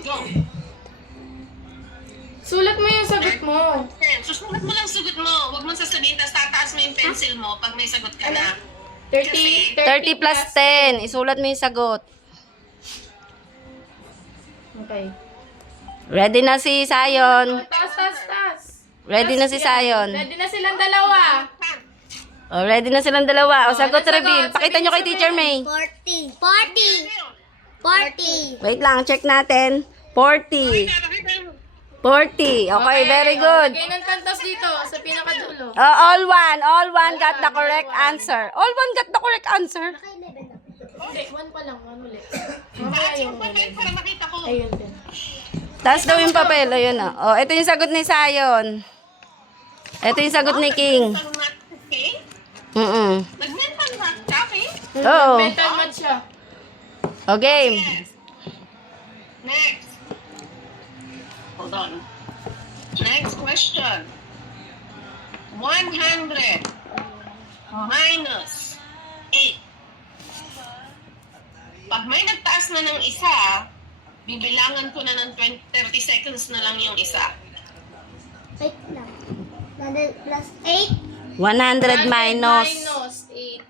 Go. Sulat mo yung sagot mo. Susulat mo lang sagot mo. Huwag mo sasabihin, tapos tataas mo yung pencil mo pag may sagot ka na. 30 30 plus 10. Isulat mo yung sagot. Okay. Ready na si Sayon. Taas. Ready na si Sayon. Ready na silang dalawa. Oh, ready na silang dalawa. O, sagot ano sagot? reveal. Pakita nyo kay Teacher May. 40. 40. Wait lang, check natin. 40. 40. Okay, very good. Lagay ng kantas dito sa pinakadulo. Oh, all one got the correct answer. All one got the correct answer. Hindi, one pa lang. One ulit. Mamaya yung ulit. Para makita ko. Ayun din. Taas daw yung papel. Ayun na. Oh, ito yung sagot ni Sayon. Ito yung sagot ni King. Nag-mental math ka, okay? Oo. Mental math siya. O, game. Next. Hold on. Next question. 100 minus 8. Pag may nagtaas na ng isa, bibilangan ko na ng 30 seconds na lang yung isa. Wait lang. 100 plus 8. 100 minus. Minus 8.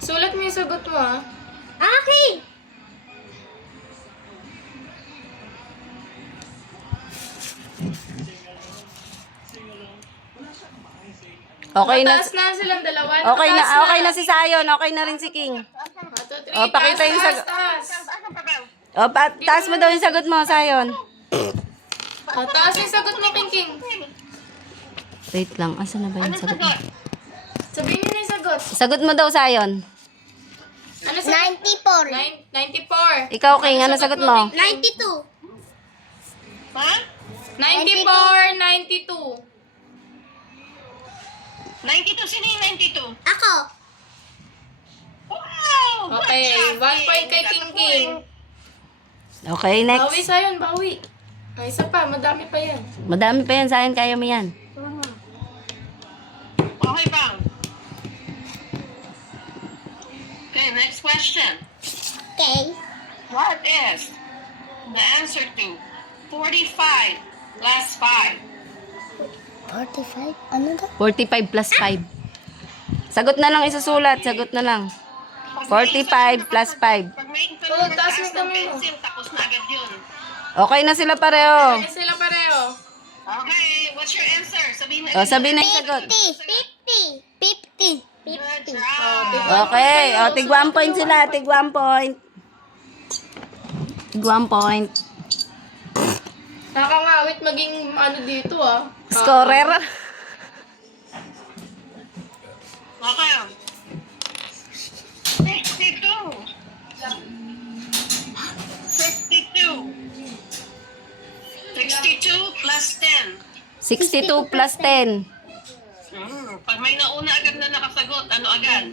Sulat mo yung sagot mo, ah. Okay. Okay na. Mataas na silang dalawa. Okay na, Mataas okay na si Sayon. Okay na rin si King. 1, 2, 3. Oh, pakita yung sagot. Taas. O, taas mo daw yung sagot mo, Sayon. Taas yung sagot mo, King. Wait lang, asa na ba yung Anong sagot mo? sagot? Sabihin mo na yung sagot. Sagot mo daw, Sayon. Ano sagot? 94. 94. Ikaw, King, ano sagot mo? 92. Ha? 94, 92. 92. Sino yung 92? Ako. Wow! Good Okay, job, 1 point kay King. Okay, Bawi next. sa'yo, bawi. Ay, isa pa, madami pa yan. Madami pa yan, Sayon. Kaya mo yan. Okay, bang. Okay, next question. Okay. What is the answer to 45 plus 5? 45? Ano daw? 45 plus 5. Sagot na lang isusulat. Sagot na lang. 45 plus 5. Pag may isa Oh, na taas nagtaas mo ng kami mo. pencil, tapos na agad yun. Okay na sila pareho. Ay, sila pareho. Okay, what's your answer? Sabihin na. O, sabihin na yung sagot. 50. 50. 50. Good job. Okay. O, tig 1 point sila. Tig 1 point. Tig 1 point. Nakakangawit maging ano dito, ah. Scorer. Okay. 62. 62. 62 plus 10. 62 plus 10. Pag may nauna agad na nakasagot, ano agad?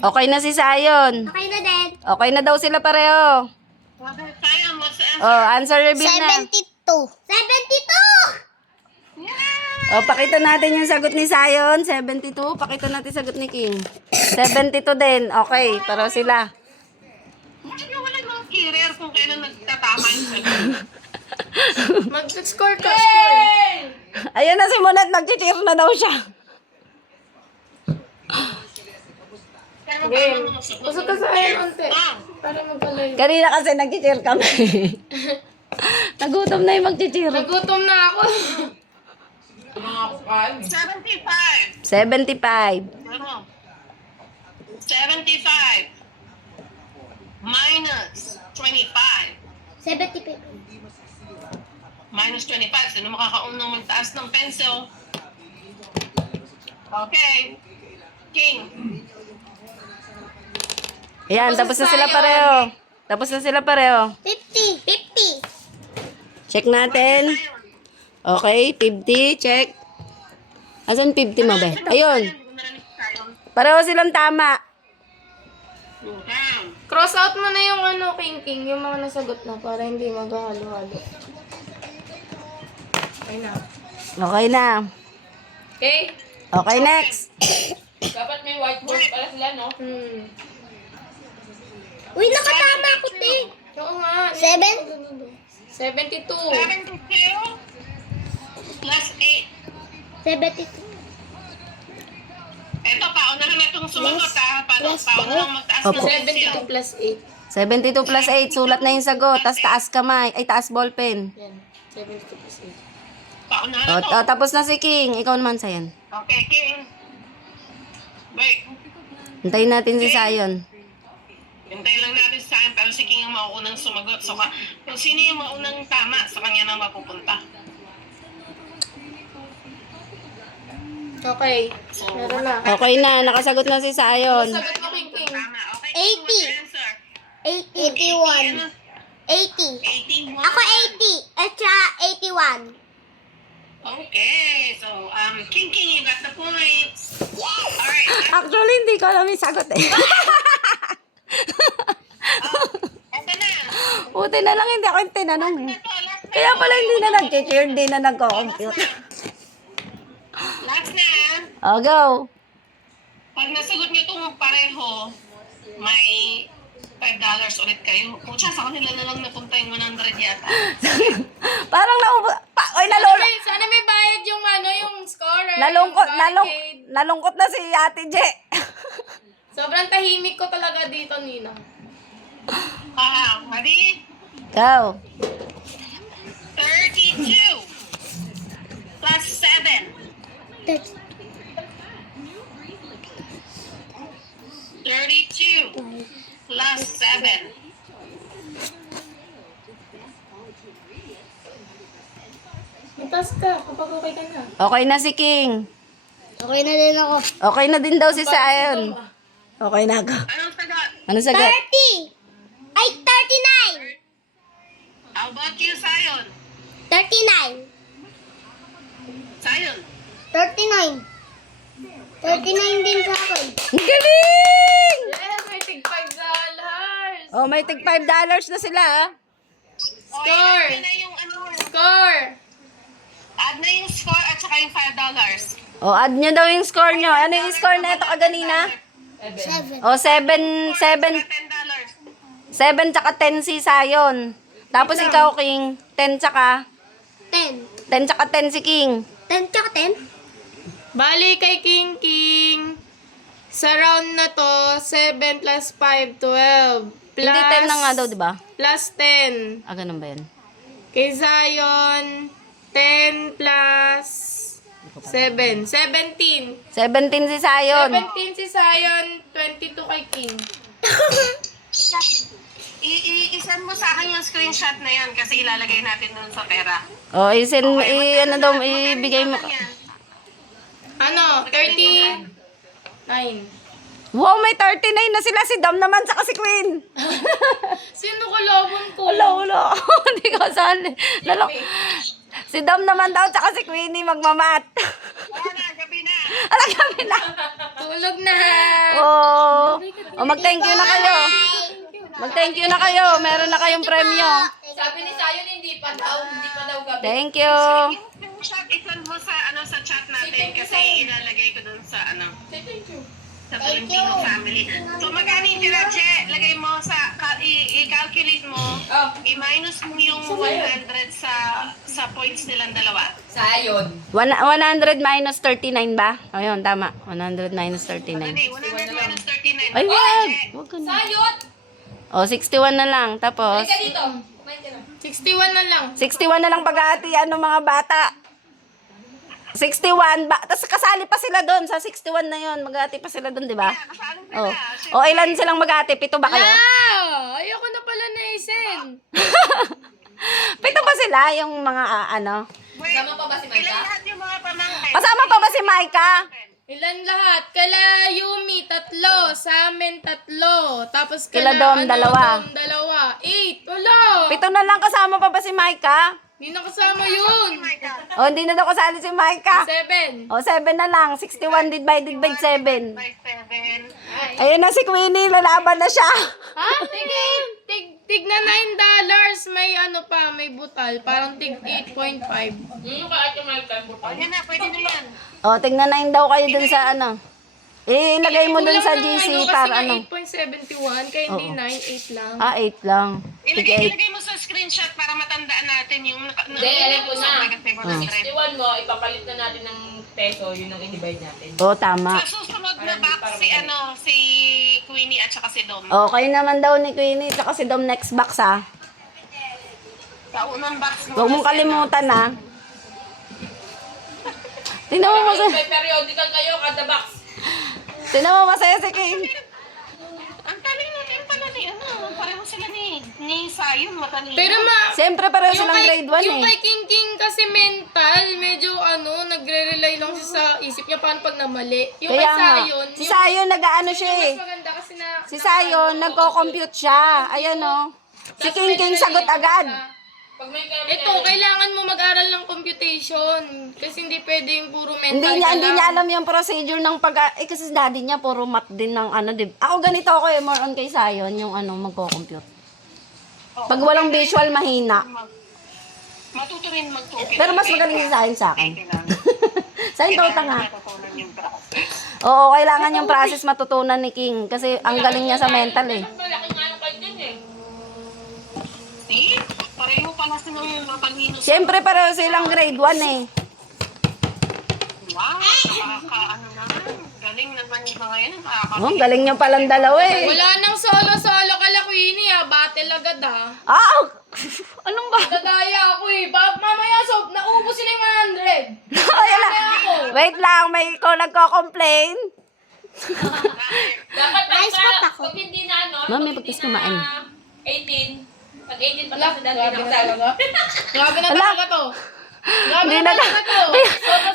Okay na si Sayon. Okay na din. Okay na daw sila pareho. Okay, tayo, what's the answer? Oh, answer reveal na. 72. 72! Yeah! Oh, pakita natin yung sagot ni Sayon. 72. Pakita natin sagot ni King. 72 din. Okay, pareho sila. Wala nang carrier kung kailan nagtatama yung sagot. Mag-score ka, score. Ayan na si Monat. Nag-cheer na daw siya. Kaya Game. paano mo sagot? Kusog ka sa akin, unti. Ah, Para magkalayo. Kanina kasi nag-cheer kami. Nagutom na yung mag-cheer. Nagutom na ako. 75. 75. Ano? 75 minus 25. 75. Minus 25. Sino makakaunang magtaas ng pencil? Okay. King. Ayan, tapos na sila pareho. Tapos na sila pareho. 50. 50. Check natin. Okay, 50. Check. Asan 50 mo ba? Ayun. Pareho silang tama. Okay. Cross out mo na yung ano, King, yung mga nasagot na para hindi maghalo-halo. Okay na. Okay na. Okay? Okay, next. Dapat may whiteboard pala sila, no? Uy, nakatama ako, te. Oo nga. 7? 72. 72 plus 8. 72. Eto, pauna na itong sumagot ha. Pauna lang magtaas Opo. ng pencil. 72 plus 8. 72 plus 8, sulat na yung sagot. Tapos taas kamay. Ay, taas ballpen. Yan. 72 plus 8. Pauna na to. Tapos na si King. Ikaw naman, Sayon. Okay, King. Wait. Hintayin natin si Sayon. Hintay lang natin sa akin, pero si King ang mauunang sumagot. So, kung sino yung maunang tama, sa kanya na mapupunta. Okay. Meron na. Okay na, nakasagot na si Sayon. Sagot mo, King. Tama. Okay, 80. King, what's your answer? 81. 80. 81. Ako 80. At saka 81. Okay, so, King, you got the points. Alright, Actually, hindi ko alam yung sagot eh. eto na. Buti na lang hindi ako yung tinanong eh. Ito, last na. Kaya pala hindi na nag-cheer, hindi na nag-compute. Last na. Oh, go. Pag nasagot niyo itong pareho, may $5 ulit kayo. Pucha, sa kanila na lang napunta yung 100 yata. Parang oy, Sana may bayad yung ano, yung scorer. nalungkot na si Ate Je. Sobrang tahimik ko talaga dito, Nina. Ready? Go. 32 plus 7. 32 plus 7. Magtas ka, kapag okay ka na. Okay na si King. Okay na din ako. Okay na din daw si Sayon. Okay na ako. Anong sagot? Ano sagot? 30. Ay, 39. How about you, Sayon? 39. Sayon? 39. 39 din sa akin. Ang galing! Yes, may tig $5. Oh, may tig $5 na sila ah. Score! Add na yung ano. Score! Add na yung score at saka yung $5. Oh, add nyo daw yung score nyo. Ano yung score na ito kaganina? 7. Oh, 7 $10. tsaka 10 si Sayon. Tapos ikaw, King, 10 tsaka 10. 10 tsaka 10 si King. 10 tsaka 10? Bali kay King. Sa round na to, 7 plus 5, 12. Plus, Hindi 10 na nga daw, di ba? Plus 10. Ah, ganun ba yan? Kay Zion, 10 plus 7. 17. 17 si Sayon. 17 si Zion, 22 kay King. I-send mo sa akin yung screenshot na yan kasi ilalagay natin doon sa pera. Oh, ano daw, ibigay mo. Ano? 39. Wow, may 39 na sila. Si Dam naman, saka si Queen. Sino kalabon ko? Ulo. Hindi ko saan. Si Dam naman daw, tsaka si Queenie magmamat. Wala, gabi na. Alagabi na. Tulog na. Oh, mag-thank you na kayo. Mag-thank you na kayo. Meron na kayong premyo. Sabi ni Zion, hindi pa daw gabi. Thank you. Yung screenshot, i-send mo sa chat natin kasi ilalagay ko doon sa Thank you. sa Valentino family. So magkano yung tira, Je? Lagay mo i-calculate mo, i-minus mo yung 100 sa points nilang dalawa. 100 minus 39 ba? Ayun, tama. 100 minus 39. Ano 100 minus 39. Ay, wag. Wag ka na. Sayot! Oh, 61 na lang. Tapos, dito. 61 na lang. 61 na lang pag-aatian ng mga bata. 61 ba? Tapos kasali pa sila doon. Sa 61 na yon, mag-aati pa sila doon, di ba? Kasali Oh. sila. O, ilan silang mag-aati? 7 ba kayo? Ayoko na pala na isen. 7 ba sila? Yung mga ano? Wait, Kasama pa ba si Maika? ilan lahat yung mga pamangkin? Kasama pa ba si Maika? Ilan lahat? Kala Yumi, 3. Sa amin, 3. Tapos Kila Dom, 2. Dom, 2. 8. Wala. 7 na lang, kasama pa ba si Maika? Hindi nakasama yun. O, hindi na daw kasali si Micah. 7. O, 7 na lang. 61 divided by 7. By 7. Ayun na si Queenie. Lalaban na siya. Ha? Tig na $9. May ano pa, may butal. Parang tig 8.5. Ayan na, pwede na yan. O, tingnan na daw kayo dun sa ano. Ilagay mo dun sa GC para ano. 8.71, kaya hindi 9, 8 lang. Ah, 8 lang. Tig 8. Ilagay mo sa screenshot para matandaan natin yung... Hindi, alam ko na. Kasi mo na 61 mo, ipapalit na natin ng peso, yun ang i-divide natin. O, tama. Sa susunod na box si Queenie at saka si Dom. O, kayo naman daw ni Queenie. Tsaka si Dom next box, ha. Sa unang box mo. Huwag mong kalimutan, ha. Tingnan mo masaya. May periodical kayo kada box. Tingnan mo masaya si King. Ang taling natin pala ni ano. Pareho sila ni Sayon. Matalino. Pero Siyempre, pareho silang grade 1, yung eh. kay King King kasi mental, medyo nagre-rely lang siya sa isip niya paano pag namali. Yung Kaya kay nga. Sayon, Si Sayon, nag-ano siya, eh. mas maganda kasi na... Si Sayon, nagko-compute siya. Ayan, o. Si King King sagot agad. Pag may Ito, kailangan mo mag-aral ng computation. Kasi hindi pwede yung puro mental Hindi niya alam yung procedure ng kasi daddy niya puro math din ng ano, Ako ganito ako, eh, more on kay Sayon, yung magko-compute. Pag walang visual, mahina. Matuto rin mag-token. Pero mas magaling si Sayon sa akin. Sayon ka utang, ha? Matutunan yung process. Oo, kailangan yung process matutunan ni King kasi ang galing niya sa mental, eh. malaki nga yung kahit yan eh. See? Pareho pala silang matalino. Siyempre, pareho silang grade 1, eh. Wow, nakaka-ano naman. Galing naman yung mga yan. Oh, galing niya palang dalawa, eh. Wala nang solo-solo kala Queenie battle agad Ah! Anong ba? Dadaya ako eh. Mamaya naubos sila yung 100. Ayan na. Wait lang, may nagko-complain. Dapat Nice spot ako. pag hindi na ano, Mami, pag hindi pagkas kumain. na 18, pag 18 pa Wala, kasi dati grabe na nakasali. talaga. Grabe na Wala. talaga to. Grabe Hindi na na talaga to.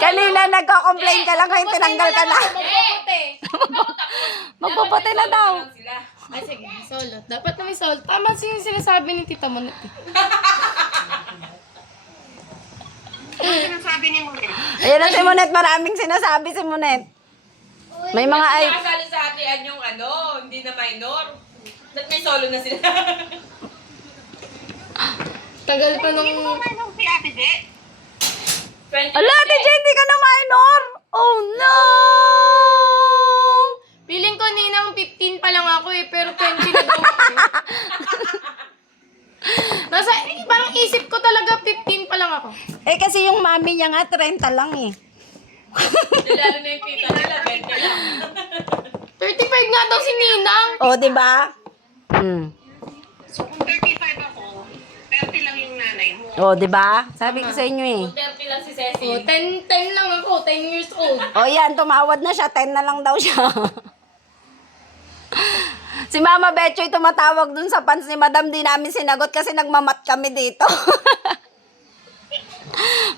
Kanina nagko-complain ka lang, ngayon tinanggal ka na. Magpuputi. Magpuputi na daw. Sila. Ay, sige. Solo. Dapat na may solo. Tama yung sinasabi ni Tita Monet. Ano sinasabi ni Monet? Ayan na si Monet, maraming sinasabi si Monet. May mga ay... Nakasali sa atian yung ano, hindi na minor. Ba't may solo na sila? Tagal pa nung... Hindi mo nung si Ate De? 20 Ala, DJ, hindi ka na minor! Oh, no! Feeling ko ninang 15 pa lang ako eh, pero 20 na daw ako. Parang isip ko talaga 15 pa lang ako. Eh, kasi yung mami niya nga, 30 lang eh. Lalo na yung tita nila, 20 lang. 35 nga daw si Ninang. Oh, di ba? Hmm. So kung 35 ako, 30 lang yung nanay mo. Oh, di ba? Sabi ko sa inyo eh. Kung 30 lang si Cecil. Oh, 10 lang ako, 10 years old. Oh, yan, tumawad na siya. 10 na lang daw siya. Si Mama Betchoy tumatawag dun sa pants ni Madam. Di namin sinagot kasi nagmamat kami dito.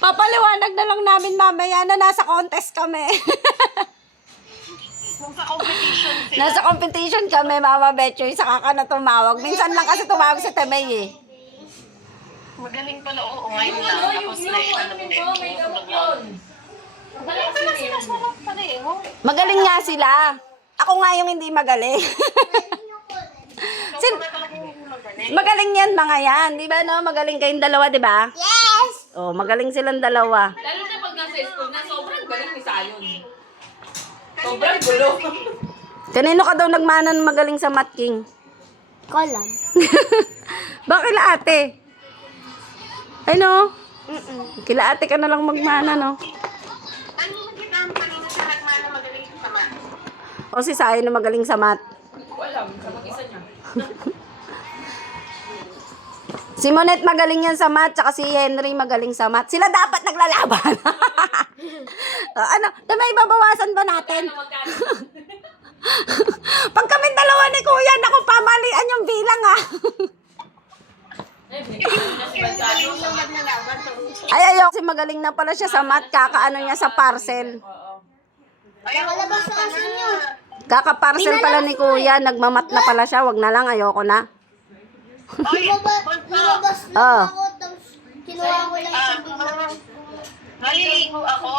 Papaliwanag na lang namin mamaya na nasa contest kami. Kung sa competition sila. Nasa competition kami, Mama Betchoy. Saka ka na tumawag. Minsan lang kasi tumawag si Temay eh. Magaling pala, oo. Ngayon lang. Tapos na ano May gamot yun. Magaling pala sila sa mga pareho. Magaling nga sila. Ako nga yung hindi magaling. Ikaw pala talaga yung magaling. Magaling yan mga yan. Di ba no? Magaling kayong dalawa, di ba? Yes! Oh, magaling silang dalawa. Lalo na pag nasa school na, sobrang galing ni Sayon. Sobrang gulo. Kanino ka daw nagmana ng magaling sa Math King? Kolam. Bakit la ate? Ano? Kila ate ka na lang magmana, no? Ano mo kita ang kanina sa nagmana magaling sa sama? O si Sayo na magaling sa Math. Walang, sa mag-isa niya. Si Monet magaling yan sa Math, tsaka si Henry magaling sa Math. Sila dapat naglalaban. Ano? May babawasan ba natin? Magkano? Pag kami dalawa ni Kuya, naku, pamalian yung bilang ah. Ay, binigyan na si Bansano. Magaling lang naglalaban sa uso. Ay, ayok. Kasi magaling na pala siya sa Math, kakaano niya sa parcel. Ayaw ko Palabas sa asin nyo. Kaka-parcel pala ni Kuya, nagmamat na pala siya, wag na lang, ayoko na. Lumabas Oh. lang ako, tapos Kinuha ko lang yung bigla. Maliligo ako.